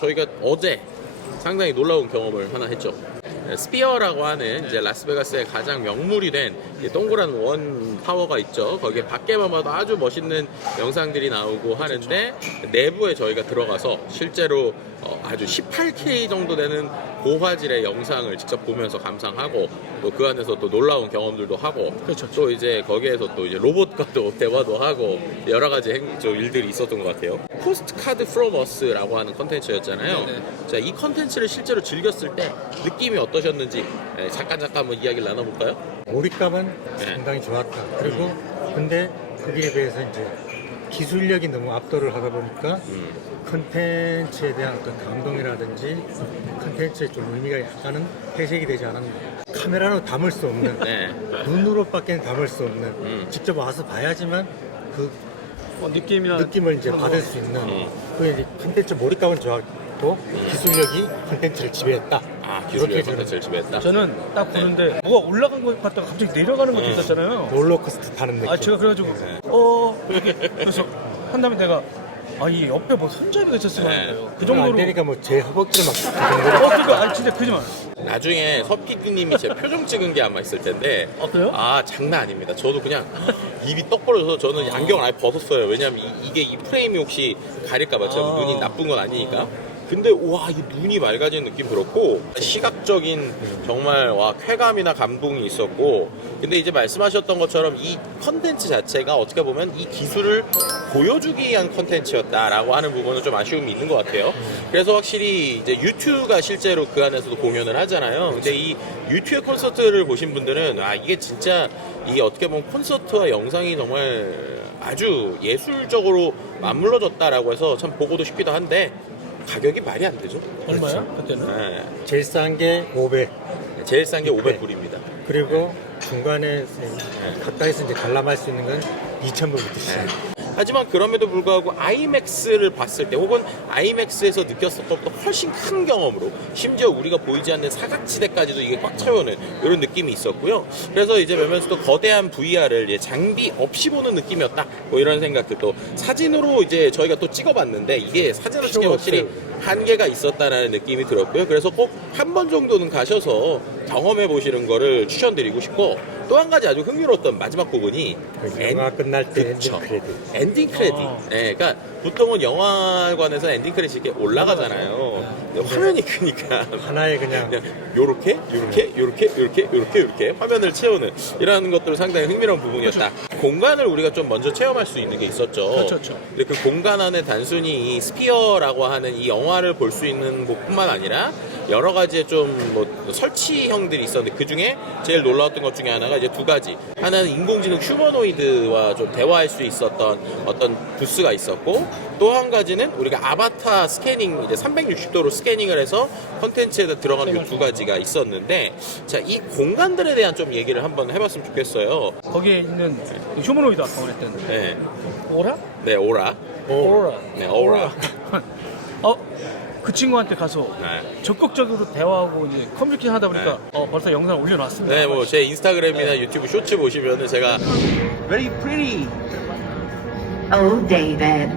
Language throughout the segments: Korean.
저희가 어제 상당히 놀라운 경험을 하나 했죠. 스피어라고 하는 이제 라스베가스의 가장 명물이 된 동그란 원 타워가 있죠. 거기에 밖에만 봐도 아주 멋있는 영상들이 나오고 하는데 내부에 저희가 들어가서 실제로 아주 18K 정도 되는 고화질의 영상을 직접 보면서 감상하고 또 그 안에서 또 놀라운 경험들도 하고 그렇죠. 또 이제 거기에서 또 이제 로봇과도 대화도 하고 여러 가지 일들이 있었던 것 같아요. 포스트 카드 프롬 어스라고 하는 컨텐츠였잖아요. 네네. 자, 이 컨텐츠를 실제로 즐겼을 때 느낌이 어떠셨는지 잠깐 한번 이야기를 나눠볼까요? 몰입감은 상당히 좋았다. 그리고 근데 거기에 비해서 이제 기술력이 너무 압도를 하다 보니까 컨텐츠에 대한 어떤 감동이라든지 컨텐츠의 좀 의미가 약간은 회색이 되지 않았나. 카메라로 담을 수 없는, 네. 눈으로밖에 담을 수 없는, 직접 와서 봐야지만 그 느낌이나 느낌을 이제 받을 수 있는 그 이제 컨텐츠 몰입감은 좋았고 기술력이 컨텐츠를 지배했다. 아, 기술력 이렇게 컨텐츠를 지배했다. 저는 딱 보는데 뭐가 올라간 것 같다가 갑자기 내려가는 것도 있었잖아요. 롤러코스터 타는 느낌. 아 제가 그래가지고 이렇게 그래서 한 다음에 내가 이 옆에 뭐 손잡이가 있었으면 하는 거예요. 그 안 정도로. 되니까 뭐 제 허벅지를 막 그러니까 아니 진짜 그지 마. 나중에 서피디님이 제 표정 찍은 게 아마 있을 텐데 그래요? 아, 장난 아닙니다. 저도 그냥 입이 떡 벌어서 저는 안경을 아예 벗었어요. 왜냐면 이게 이 프레임이 혹시 가릴까봐 제가 눈이 나쁜 건 아니니까. 근데 와, 이 눈이 맑아진 느낌 들었고 시각적인 정말 와 쾌감이나 감동이 있었고, 근데 이제 말씀하셨던 것처럼 이 컨텐츠 자체가 어떻게 보면 이 기술을 보여주기 위한 컨텐츠였다라고 하는 부분은 좀 아쉬움이 있는 것 같아요. 그래서 확실히 이제 U2가 실제로 그 안에서도 공연을 하잖아요. 근데 이 U2의 콘서트를 보신 분들은 아, 이게 진짜 이게 어떻게 보면 콘서트와 영상이 정말 아주 예술적으로 맞물러졌다라고 해서 참 보고도 싶기도 한데 가격이 말이 안 되죠. 얼마야 그때는? 네. 제일 싼 게 500. 제일 싼 게 500불입니다. 그리고 중간에 가까이서 이제 관람할 수 있는 건 2,000불부터 시작. 하지만 그럼에도 불구하고 아이맥스를 봤을 때 혹은 아이맥스에서 느꼈었던 것보다 훨씬 큰 경험으로 심지어 우리가 보이지 않는 사각지대까지도 이게 꽉 채워오는 이런 느낌이 있었고요. 그래서 이제 보면서도 거대한 VR을 장비 없이 보는 느낌이었다. 뭐 이런 생각들, 또 사진으로 이제 저희가 또 찍어봤는데 이게 사진으로 찍기 확실히 한계가 있었다는 느낌이 들었고요. 그래서 꼭 한 번 정도는 가셔서 경험해 보시는 거를 추천드리고 싶고, 또 한 가지 아주 흥미로웠던 마지막 부분이 영화 끝날 때 그쵸. 엔딩 크레딧. 엔딩 크레딧. 예, 그러니까 보통은 영화관에서 엔딩 크레딧이 이렇게 올라가잖아요. 근데 화면이 크니까 하나의 그냥 요렇게 화면을 채우는 이런 것들은 상당히 흥미로운 부분이었다. 공간을 우리가 좀 먼저 체험할 수 있는 게 있었죠. 그렇죠. 근데 그 공간 안에 단순히 이 스피어라고 하는 이 영화를 볼 수 있는 곳뿐만 아니라 여러 가지의 좀 뭐 설치형들이 있었는데 그 중에 제일 놀라웠던 것 중에 하나가 이제 두 가지. 하나는 인공지능 휴머노이드와 좀 대화할 수 있었던 어떤 부스가 있었고, 또 한 가지는 우리가 아바타 스캐닝, 이제 360도로 스캐닝을 해서 컨텐츠에 들어가는 그 두 가지가 있었는데, 자, 이 공간들에 대한 좀 얘기를 한번 해봤으면 좋겠어요. 거기에 있는 휴머노이드 아까 그랬던 네, 오라? 네, 오라. 오라. 네, 오라. 그 친구한테 가서 네. 적극적으로 대화하고 이제 커뮤니케이션 하다 보니까 벌써 영상을 올려놨습니다. 네, 뭐 제 인스타그램이나 유튜브 쇼츠 보시면은 제가 Very pretty. Oh, David.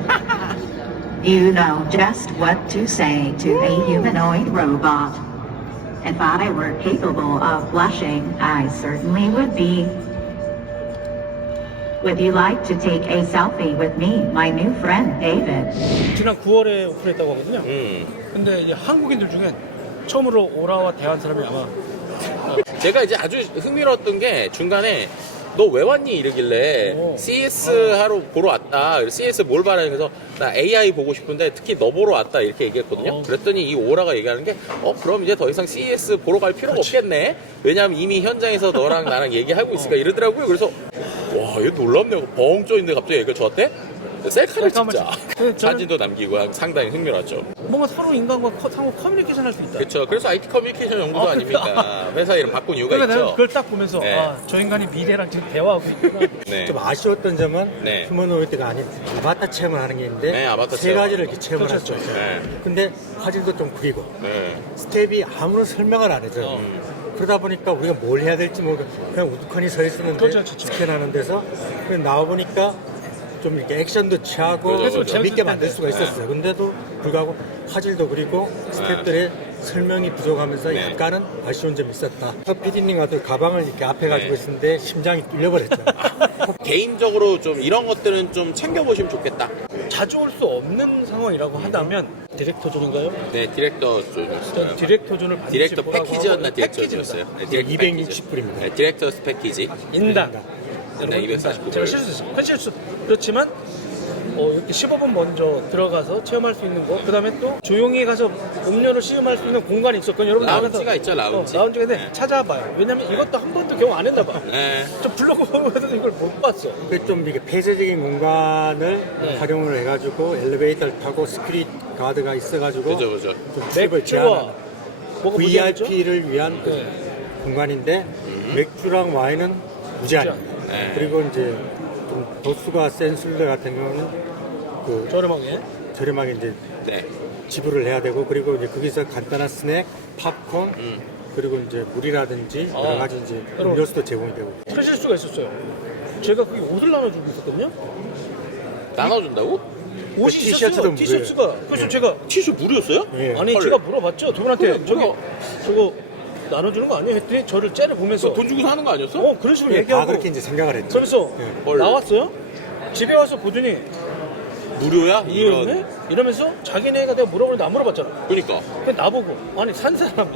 You know just what to say to a humanoid robot. If I were capable of blushing, I certainly would be. Would you like to take a selfie with me, my new friend, David? 지난 9월에 오픈했다고 하거든요. 근데 이제 한국인들 중엔 처음으로 오라와 대화한 사람이 아마 제가 이제 아주 흥미로웠던 게 중간에 너 왜 왔니? 이러길래 CS 하러 보러 왔다. 그래서 CS 뭘 봐라. 그래서 나 AI 보고 싶은데 특히 너 보러 왔다. 이렇게 얘기했거든요. 그랬더니 이 오라가 얘기하는 게 그럼 이제 더 이상 CS 보러 갈 필요가 없겠네. 왜냐하면 이미 현장에서 너랑 나랑 얘기하고 있으니까 이러더라고요. 그래서 와, 이거 놀랍네요. 벙 쪼인데 갑자기 얘기가 좋았대? 셀카를 찍자. 사진도 남기고 상당히 흥미로웠죠. 뭔가 서로 인간과 상호 커뮤니케이션 할 수 있다. 그렇죠. 그래서 IT 커뮤니케이션 연구소 아닙니까? 회사 이름 바꾼 이유가 그러니까 있죠. 내가 그걸 딱 보면서 네. 저 인간이 미래랑 지금 대화하고 있구나. 네. 좀 아쉬웠던 점은 네. 휴머노이드가 아닌 아바타 체험을 하는 게 있는데 네, 아바타 세 체험. 가지를 이렇게 체험을 할 수 그렇죠. 있어요. 네. 근데 화질도 좀 구리고 네. 스텝이 아무런 설명을 안 해줘요. 그러다 보니까 우리가 뭘 해야 될지 모르고 그냥 우두커니 서 있었는데 그렇죠. 스캔하는 데서 그냥 나와 보니까 좀 이렇게 액션도 취하고 그렇죠. 재밌게 만들 수가 있었어요. 근데도 불구하고 화질도 그리고 스태프들의 설명이 부족하면서 네. 약간은 아쉬운 점이 있었다. PD님과도 가방을 이렇게 앞에 가지고 있었는데 심장이 뚫려버렸죠. 개인적으로 좀 이런 것들은 좀 챙겨보시면 좋겠다. 자주 올 수 없는 상황이라고 하다면 디렉터존인가요? 네, 디렉터 전 존이었어요. 디렉터존을 반드시 디렉터 보라고 패키지였나 하고, 디렉터존이었어요? 네, 디렉터 260불입니다. 네, 디렉터스 패키지. 인당. 네, 249 제가 실수했어요. 큰 실수. 그렇지만 이렇게 15분 먼저 들어가서 체험할 수 있는 거. 그다음에 또 조용히 가서 음료를 시음할 수 있는 공간이 있었거든요. 여러분 라운지가 있죠, 라운지. 라운지가 네. 찾아봐요. 왜냐면 이것도 한 번도 경험 안 했나 봐. 네. 저 블로그 보면서 이걸 못 봤어. 그게 좀 이게 폐쇄적인 공간을 네. 활용을 해가지고 엘리베이터를 타고 스크린 가드가 있어가지고 그죠. 좀 출입을 맥주와 제한하는 뭐가 문제였죠? VIP를 위한 그 네. 공간인데 맥주랑 와인은 무제한입니다. 네. 그리고 이제 좀 도수가 센 술들 같은 경우는 그 저렴하게. 저렴하게 이제 네. 지불을 해야 되고 그리고 이제 거기서 간단한 스낵, 팝콘 그리고 이제 물이라든지 여러 가지 이제 여러분. 음료수도 제공이 되고 큰 실수가 있었어요. 제가 그게 옷을 나눠주고 있었거든요. 나눠준다고? 옷이 티셔츠도 있었어요. 무료예요. 티셔츠가. 그래서 제가 티슈 무료였어요? 예. 아니 헐. 제가 물어봤죠. 저분한테 그래, 저기 뭐야. 저거 나눠주는 거 아니에요? 했더니 저를 째려보면서 돈 주고 사는 거 아니었어? 그런 식으로 예, 다 얘기하고 그렇게 이제 생각을 했죠. 그러면서 예. 헐. 나왔어요. 집에 와서 보더니 무료야? 이러네? 이러면서 자기네가 내가 물어보는데 안 물어봤잖아. 그러니까. 근데 나보고 아니 산 사람이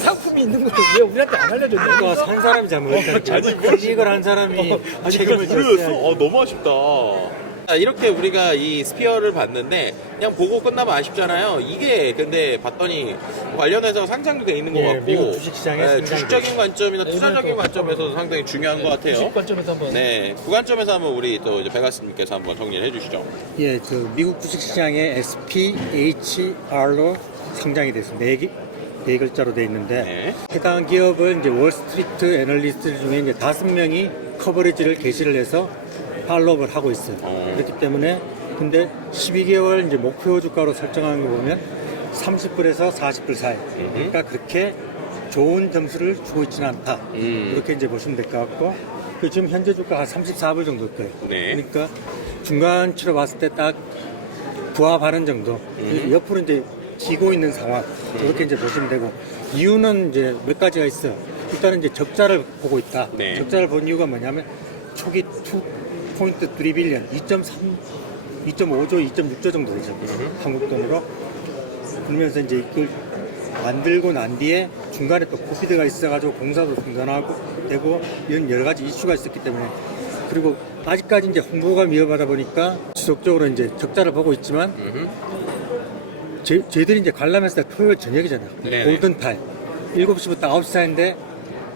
상품이 있는 걸 왜 우리한테 안 알려줬냐. 그거 산 사람이 잘못했다니까. 이걸 한 사람이 책임을 무료였어? 졌어야지. 너무 아쉽다. 이렇게 우리가 이 스피어를 봤는데 그냥 보고 끝나면 아쉽잖아요. 이게 근데 봤더니 관련해서 상장도 돼 있는 것 예, 같고 미국 주식시장에 상장이 주식적인 관점이나 네, 투자적인 이번에 또 관점에서도 상당히 중요한 것 같아요. 주식 관점에서 한번 네, 그 관점에서 한번 우리 또 이제 베가스님께서 한번 정리를 해주시죠. 예, 그 미국 주식시장에 SPHR로 상장이 됐습니다. 네 글자로 돼 있는데 네. 해당 기업을 이제 월스트리트 애널리스트 중에 이제 5명이 커버리지를 게시를 해서 팔로우를 하고 있어요. 그렇기 때문에 근데 12개월 이제 목표 주가로 설정한 거 보면 30불에서 40불 사이. 그러니까 그렇게 좋은 점수를 주고 있지는 않다. 이렇게 이제 보시면 될 것 같고 그 지금 현재 주가 한 34불 정도 거예요. 네. 그러니까 중간치로 봤을 때 딱 부합하는 정도. 옆으로 이제 기고 있는 상황. 이렇게 이제 보시면 되고 이유는 이제 몇 가지가 있어요. 일단은 이제 적자를 보고 있다. 네. 적자를 본 이유가 뭐냐면 초기 2.3빌리언, 2.5조, 2.6조 정도 되죠. 한국 돈으로. 그러면서 이제 이걸 만들고 난 뒤에 중간에 또 코비드가 있어가지고 공사도 중단하고 되고 이런 여러 가지 이슈가 있었기 때문에 그리고 아직까지 이제 홍보가 미흡하다 보니까 지속적으로 이제 적자를 보고 있지만 저희들이 이제 관람했을 때 토요일 저녁이잖아요. 네네. 골든타임. 7시부터 9시 사이인데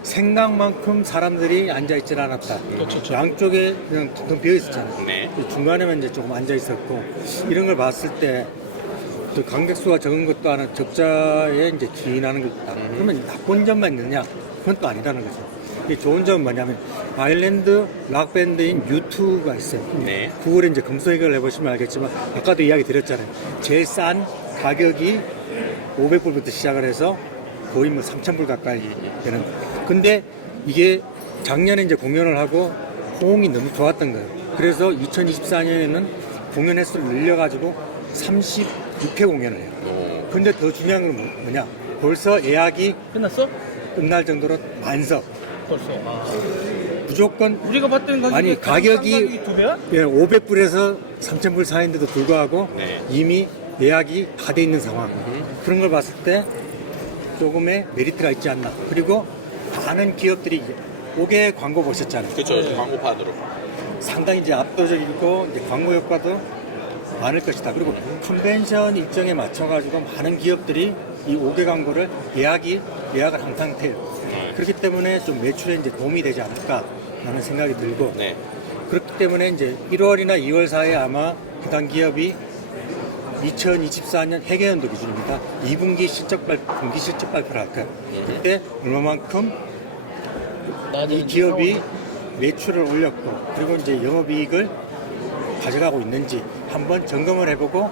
생각만큼 사람들이 앉아있지는 않았다. 그렇죠. 양쪽에 그냥 텅텅 비어 있었잖아요. 네. 중간에만 이제 조금 앉아있었고 이런 걸 봤을 때 또 관객수가 적은 것도 하나 적자에 이제 기인하는 것이다. 그러면 나쁜 점만 있느냐? 그건 또 아니라는 거죠. 이 좋은 점은 뭐냐면 아일랜드 락밴드인 U2가 있어요. 네. 그걸 이제 검색을 해보시면 알겠지만 아까도 이야기 드렸잖아요. 제일 싼 가격이 500불부터 시작을 해서 거의 뭐 3,000불 가까이 되는. 근데 이게 작년에 이제 공연을 하고 호응이 너무 좋았던 거예요. 그래서 2024년에는 공연 횟수를 늘려가지고 36회 공연을 해요. 근데 더 중요한 건 뭐냐? 벌써 예약이 끝났어? 끝날 정도로 만석. 벌써. 무조건 우리가 봤던 가격이 아니, 가격이 두 배야? 예, 500불에서 3,000불 사이인데도 불구하고 네. 이미 예약이 다 돼 있는 상황. 그런 걸 봤을 때 조금의 메리트가 있지 않나. 그리고 많은 기업들이 5개 광고 보셨잖아요. 그렇죠. 광고판으로. 상당히 이제 압도적이고 이제 광고 효과도 많을 것이다. 그리고 컨벤션 일정에 맞춰가지고 많은 기업들이 이 5개 광고를 예약을 한 상태예요. 그렇기 때문에 좀 매출에 이제 도움이 되지 않을까라는 생각이 들고 네. 그렇기 때문에 이제 1월이나 2월 사이에 아마 해당 기업이 2024년 회계연도 기준입니다. 2분기 분기 실적 발표를 할 거예요. 그때 얼마만큼 이 기업이 매출을 올렸고 그리고 이제 영업이익을 가져가고 있는지 한번 점검을 해보고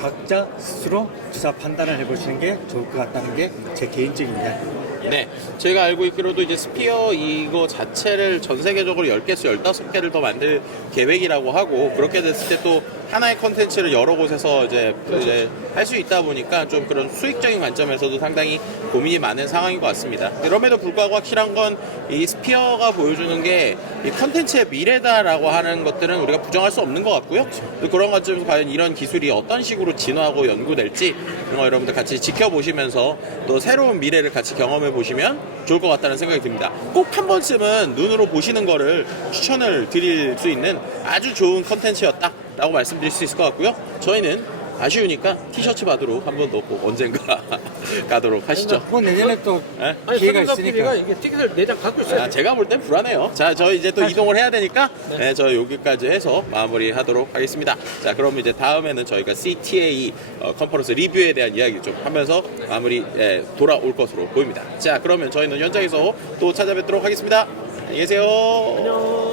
각자 스스로 투자 판단을 해보시는 게 좋을 것 같다는 게 제 개인적인 이야기입니다. 네, 제가 알고 있기로도 이제 스피어 이거 자체를 전 세계적으로 10개에서 15개를 더 만들 계획이라고 하고, 그렇게 됐을 때 또 하나의 컨텐츠를 여러 곳에서 이제 할 수 있다 보니까 좀 그런 수익적인 관점에서도 상당히 고민이 많은 상황인 것 같습니다. 그럼에도 불구하고 확실한 건 이 스피어가 보여주는 게 이 컨텐츠의 미래다라고 하는 것들은 우리가 부정할 수 없는 것 같고요. 또 그런 관점에서 과연 이런 기술이 어떤 식으로 진화하고 연구될지 이런 거 여러분들 같이 지켜보시면서 또 새로운 미래를 같이 경험해 보시면 좋을 것 같다는 생각이 듭니다. 꼭 한 번쯤은 눈으로 보시는 거를 추천을 드릴 수 있는 아주 좋은 컨텐츠였다 라고 말씀드릴 수 있을 것 같고요. 저희는 아쉬우니까 티셔츠 받으러 한 번 더 꼭 언젠가 가도록 하시죠. 뭐 내년에 또 네? 아니 기회가 손흥민 PD가 있으니까. 이게 티켓을 4장 갖고 있어요. 아, 제가 볼 땐 불안해요. 자, 저희 이제 또 이동을 해야 되니까 네, 저희 여기까지 해서 마무리하도록 하겠습니다. 자, 그럼 이제 다음에는 저희가 CTA 컨퍼런스 리뷰에 대한 이야기 좀 하면서 마무리 돌아올 것으로 보입니다. 자, 그러면 저희는 현장에서 또 찾아뵙도록 하겠습니다. 안녕히 계세요. 안녕.